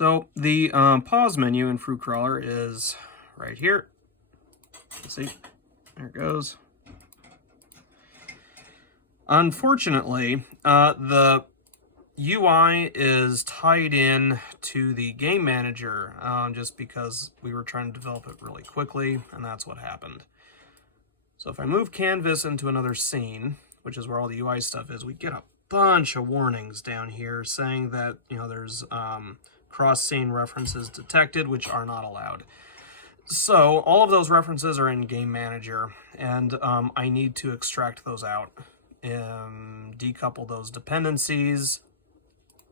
So the pause menu in Fruit Crawler is right here. Let's see, there it goes. Unfortunately, the UI is tied in to the game manager just because we were trying to develop it really quickly, and that's what happened. So if I move canvas into another scene, which is where all the UI stuff is, we get a bunch of warnings down here saying that, there's cross-scene references detected, which are not allowed. So all of those references are in Game Manager, and I need to extract those out and decouple those dependencies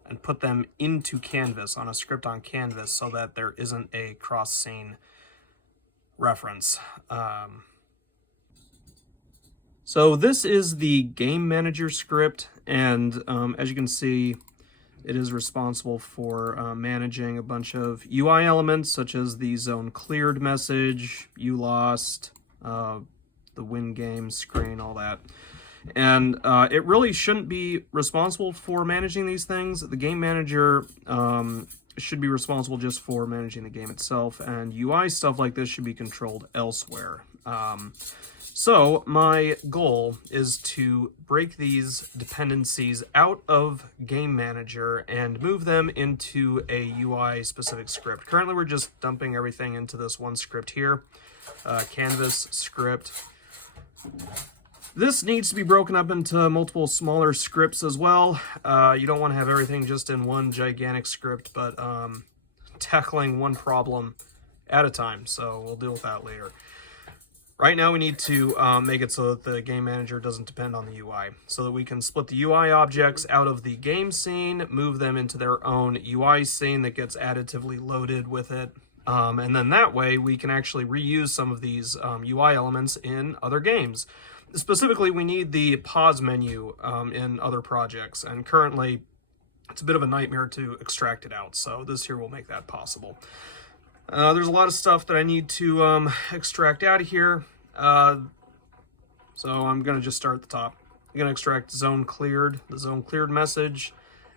and put them into Canvas on a script on Canvas so that there isn't a cross-scene reference. So this is the Game Manager script, and as you can see, it is responsible for managing a bunch of UI elements such as the zone cleared message, you lost, the win game screen, all that. And it really shouldn't be responsible for managing these things. The game manager should be responsible just for managing the game itself, and UI stuff like this should be controlled elsewhere. So my goal is to break these dependencies out of Game Manager and move them into a UI-specific script. Currently, we're just dumping everything into this one script here, Canvas script. This needs to be broken up into multiple smaller scripts as well. You don't want to have everything just in one gigantic script, but tackling one problem at a time, so we'll deal with that later. Right now we need to make it so that the game manager doesn't depend on the UI, so that we can split the UI objects out of the game scene, move them into their own UI scene that gets additively loaded with it, and then that way we can actually reuse some of these UI elements in other games. Specifically, we need the pause menu in other projects, and currently it's a bit of a nightmare to extract it out, so this here will make that possible. There's a lot of stuff that I need to extract out of here, so I'm going to just start at the top. I'm going to extract the zone cleared message,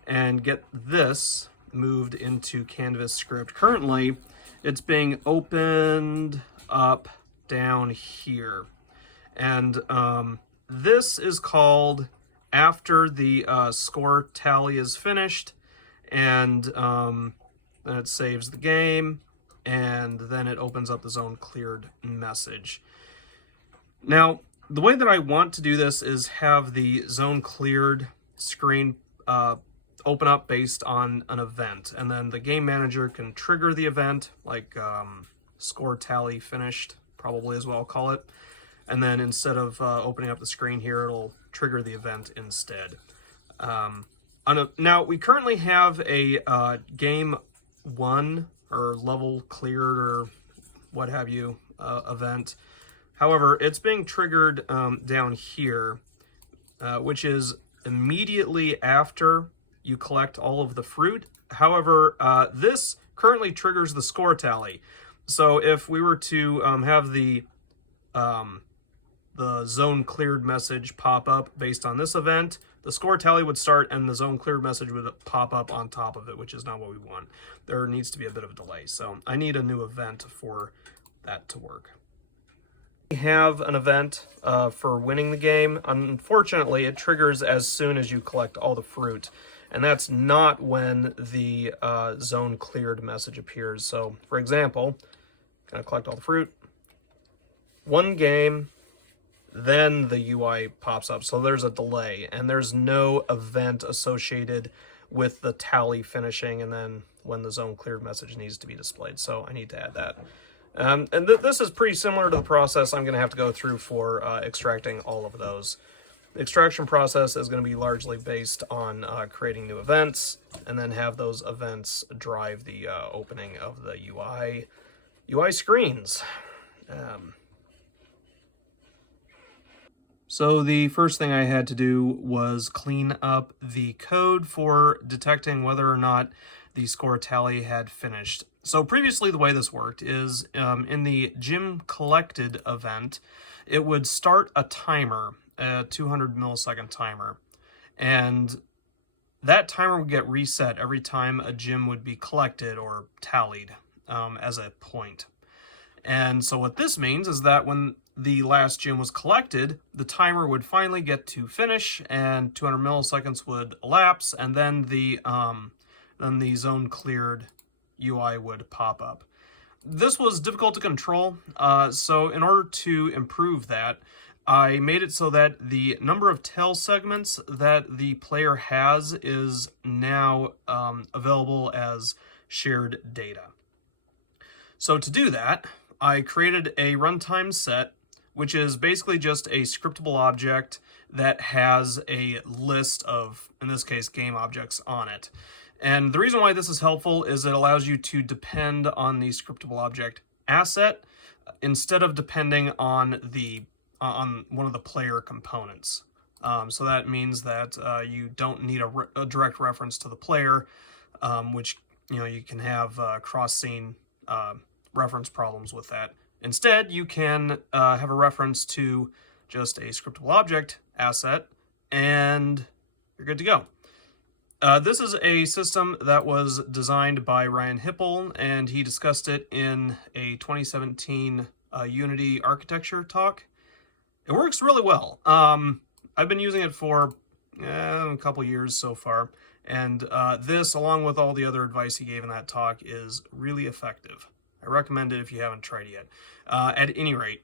and get this moved into Canvas script. Currently, it's being opened up down here, and this is called after the score tally is finished, and then it saves the game, and then it opens up the zone cleared message. Now, the way that I want to do this is have the zone cleared screen open up based on an event, and then the game manager can trigger the event, like score tally finished, probably as well I'll call it, and then instead of opening up the screen here, it'll trigger the event instead. Now, we currently have a game 1 or level cleared or what have you event. However, it's being triggered down here, which is immediately after you collect all of the fruit. However, this currently triggers the score tally. So if we were to have the zone cleared message pop up based on this event, the score tally would start and the zone cleared message would pop up on top of it, which is not what we want. There needs to be a bit of a delay, so I need a new event for that to work. We have an event for winning the game. Unfortunately, it triggers as soon as you collect all the fruit, and that's not when the zone cleared message appears. So, for example, gonna collect all the fruit, one game, then the UI pops up. So there's a delay, and there's no event associated with the tally finishing and then when the zone cleared message needs to be displayed. So I need to add that. And this is pretty similar to the process I'm going to have to go through for extracting all of those. The extraction process is going to be largely based on creating new events, and then have those events drive the opening of the UI screens. So the first thing I had to do was clean up the code for detecting whether or not the score tally had finished. So previously the way this worked is in the gym collected event, it would start a timer, a 200 millisecond timer. And that timer would get reset every time a gem would be collected or tallied as a point. And so what this means is that when the last gem was collected, the timer would finally get to finish, and 200 milliseconds would elapse, and then the zone cleared UI would pop up. This was difficult to control, so in order to improve that, I made it so that the number of tail segments that the player has is now available as shared data. So to do that, I created a runtime set, which is basically just a scriptable object that has a list of, in this case, game objects on it. And the reason why this is helpful is it allows you to depend on the scriptable object asset instead of depending on on one of the player components. So that means that you don't need a direct reference to the player, which you can have cross-scene reference problems with that. Instead, you can have a reference to just a scriptable object asset, and you're good to go. This is a system that was designed by Ryan Hipple, and he discussed it in a 2017 Unity architecture talk. It works really well. I've been using it for a couple years so far, and this, along with all the other advice he gave in that talk, is really effective. I recommend it if you haven't tried it yet. At any rate,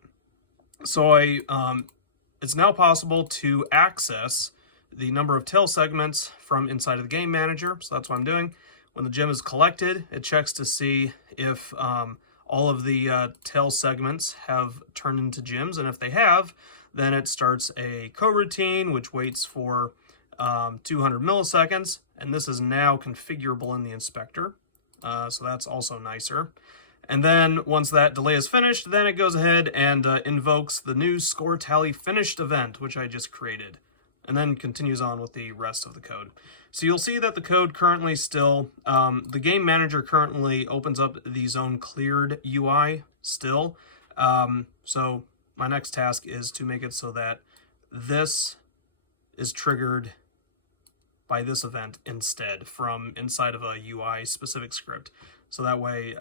so it's now possible to access the number of tail segments from inside of the game manager. So that's what I'm doing. When the gem is collected, it checks to see if all of the tail segments have turned into gems, and if they have, then it starts a coroutine which waits for 200 milliseconds, and this is now configurable in the inspector, so that's also nicer. And then once that delay is finished, then it goes ahead and invokes the new score tally finished event, which I just created, and then continues on with the rest of the code. So you'll see that the code currently still, the game manager currently opens up the zone cleared UI still. So my next task is to make it so that this is triggered by this event instead from inside of a UI specific script. So that way,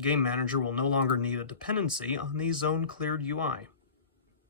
Game Manager will no longer need a dependency on the zone cleared UI.